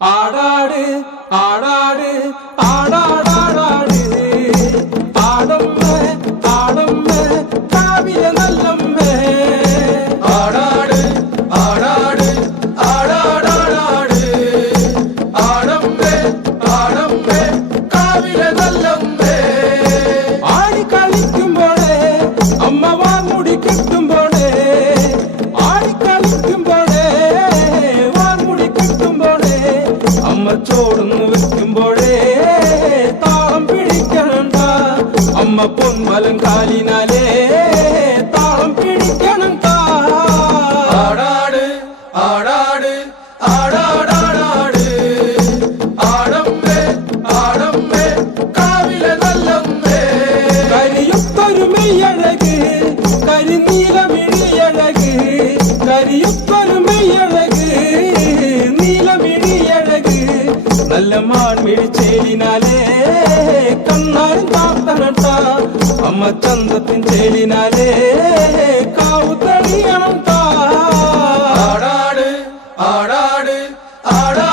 ஆடாடு ஆடாடு ஆடாடாடாடு ஆடம்மே ஆடம்மே காவிய நல்லம்மே ஆடாடு ஆடாடு ஆடாடாடாடு ஆடம்மே ஆடம்மே காவிய நல்லம்மே ஆடி കളിക്കുമ്പോഴേ അമ്മവാ മുടി കെട്ടുമ്പോഴേ ആടി കളിക്കുമ്പോഴേ വാ മുടി കെട്ടുമ്പോഴേ അമ്മ ചോടുന്നു വെക്കുമ്പോഴേ താളം പിടിക്കണണ്ട അമ്മ പൊൻവലം കാലിനാലേ താളം പിടിക്കണണ്ട ആടാട് ആടാട് ആടാടാടാട് ആടമ്മേ ആടമ്മേ കാവിലെ നല്ലമ്മേ കരിയുത്തൊരു മെയ്യഴക് കരിനീല മിഴിയഴക് കരിയുത്തൊരു മെയ്യഴക് നീല മിഴിയഴക് നല്ല മാൺമിഴിച്ചേലിനാലേ കണ്ണാരും താത്തനട്ട അമ്മ ചന്തത്തിൻ ചേലിനാലേ കാവു തെളിയണട്ട ആടാട് ആടാട് ആടാ